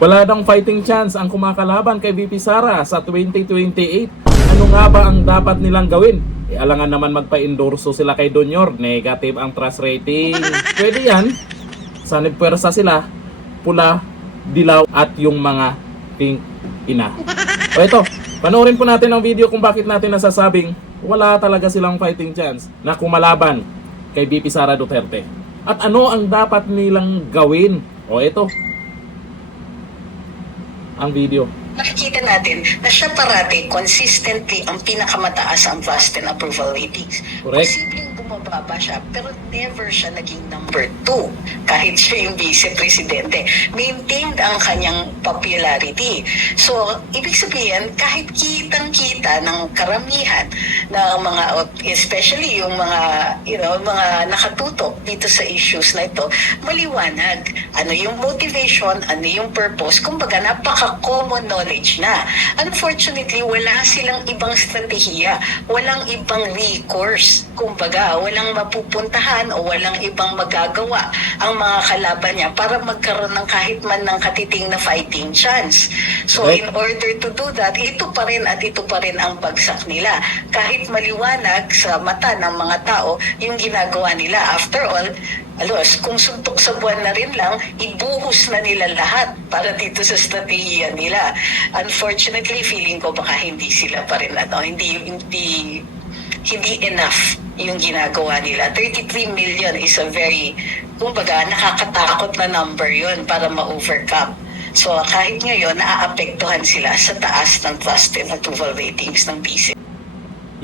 Wala daw fighting chance ang kumakalaban kay VP Sara sa 2028. Ano nga ba ang dapat nilang gawin? Alangan naman magpa-endorso sila kay Donyor. Negative ang trust rating. Pwede yan. Sanib pwersa sila. Pula, dilaw at yung mga pink ina. O ito, panoorin po natin ang video kung bakit natin nasasabing wala talaga silang fighting chance na kumalaban kay VP Sara Duterte. At ano ang dapat nilang gawin? O ito, ang video. Nakikita natin na siya parati, consistently, ang pinakamataas ang Vasten approval ratings. Correct. Posibleng bumababa siya, pero never siya naging number 2. Kahit siya yung vice-presidente. Maintained ang kanyang popularity. So, ibig sabihin, kahit kitang-kita ng karamihan ng mga, especially yung mga, mga nakatutok dito sa issues na ito, maliwanag. Ano yung motivation, ano yung purpose, kumbaga napaka-common knowledge na. Unfortunately, wala silang ibang strategiya, walang ibang recourse. Kumbaga, walang mapupuntahan o walang ibang magagawa ang mga kalaban niya para magkaroon ng kahit man ng katiting na fighting chance. So, in order to do that, ito pa rin ang bagsak nila. Kahit maliwanag sa mata ng mga tao yung ginagawa nila. After all, kung suntok sa buwan na rin lang, ibuhos na nila lahat para dito sa strategiya nila. Unfortunately, feeling ko baka hindi sila pa rin, hindi enough yung ginagawa nila. 33 million is a very, kumbaga, nakakatakot na number yun para ma-overcome. So, kahit ngayon, naaapektuhan sila sa taas ng trust and approval ratings ng BC.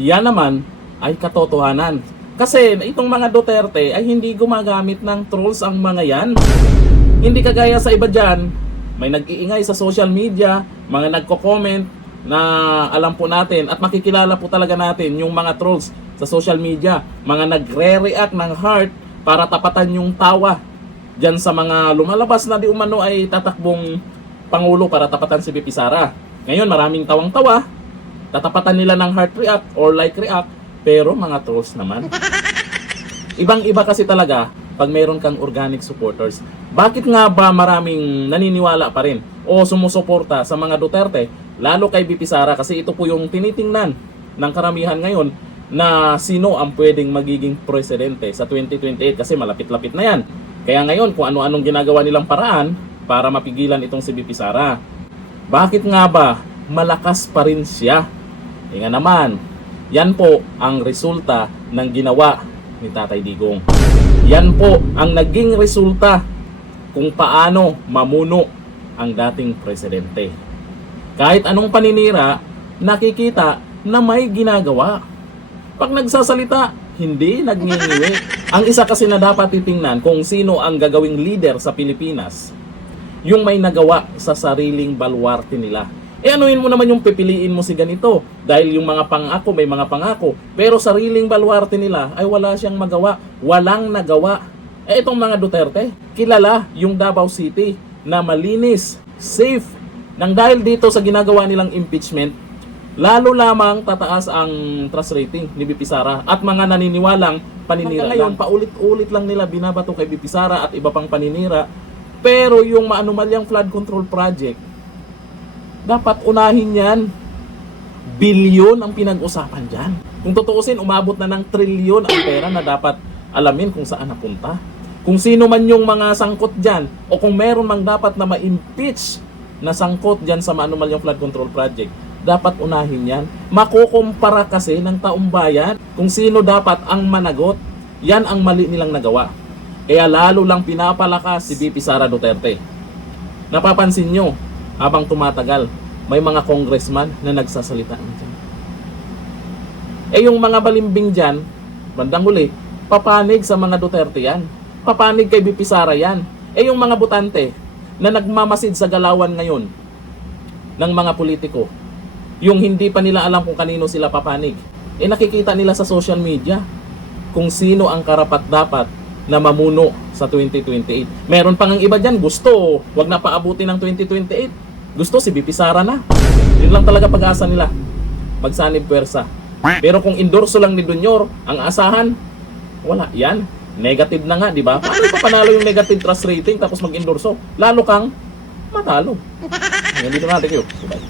Yan naman ay katotohanan. Kasi itong mga Duterte ay hindi gumagamit ng trolls ang mga yan. Hindi kagaya sa iba dyan, may nag-iingay sa social media, mga nagko-comment na alam po natin at makikilala po talaga natin yung mga trolls sa social media. Mga nagre-react ng heart para tapatan yung tawa dyan sa mga lumalabas na di umano ay tatakbong Pangulo para tapatan si VP Sara. Ngayon maraming tawang-tawa, tatapatan nila ng heart react or like react. Pero mga trolls naman. Ibang-iba kasi talaga pag mayroon kang organic supporters. Bakit nga ba maraming naniniwala pa rin o sumusuporta sa mga Duterte, lalo kay VP Sara? Kasi ito po yung tinitingnan ng karamihan ngayon na sino ang pwedeng magiging presidente sa 2028 kasi malapit-lapit na yan. Kaya ngayon kung ano-anong ginagawa nilang paraan para mapigilan itong si VP Sara. Bakit nga ba malakas pa rin siya? Nga naman, yan po ang resulta ng ginawa ni Tatay Digong. Yan po ang naging resulta kung paano mamuno ang dating presidente. Kahit anong paninira, nakikita na may ginagawa. Pag nagsasalita, hindi nagngingiwi. Ang isa kasi na dapat titingnan kung sino ang gagawing leader sa Pilipinas, yung may nagawa sa sariling baluarte nila. Anuhin mo naman yung pipiliin mo si ganito dahil yung mga pangako may mga pangako pero sariling baluarte nila ay wala siyang magawa, walang nagawa. Itong mga Duterte, kilala yung Davao City na malinis, safe. Nang dahil dito sa ginagawa nilang impeachment, lalo lamang tataas ang trust rating ni VP Sara at mga naniniwalang paninira lang. Paulit-ulit lang nila binabato kay VP Sara at iba pang paninira. Pero yung maanumalyang flood control project, dapat unahin yan. Bilyon ang pinag-usapan dyan. Kung tutuusin, umabot na ng trilyon ang pera na dapat alamin kung saan napunta. Kung sino man yung mga sangkot dyan, o kung meron mang dapat na ma-impeach na sangkot dyan sa maanumalyang flood control project, dapat unahin yan. Makukumpara kasi ng taong bayan kung sino dapat ang managot. Yan ang mali nilang nagawa. Kaya lalo lang pinapalakas si VP Sara Duterte. Napapansin nyo, habang tumatagal, may mga congressman na nagsasalita dyan. Yung mga balimbing dyan, bandang huli, papanig sa mga Duterte yan. Papanig kay VP Sara yan. Yung mga botante na nagmamasid sa galawan ngayon ng mga politiko, yung hindi pa nila alam kung kanino sila papanig, nakikita nila sa social media kung sino ang karapat-dapat na mamuno sa 2028. Meron pang ang iba dyan, gusto, wag na paabuti ng 2028. Gusto si VP Sara na. Yun lang talaga pag-asa nila. Magsanib pwersa. Pero kung endorso lang ni Donyor, ang asahan, wala. Yan. Negative na nga, di ba? Paano ipapanalo yung negative trust rating tapos mag-endorso? Lalo kang matalo. Hanggang dito na, thank you. Bye.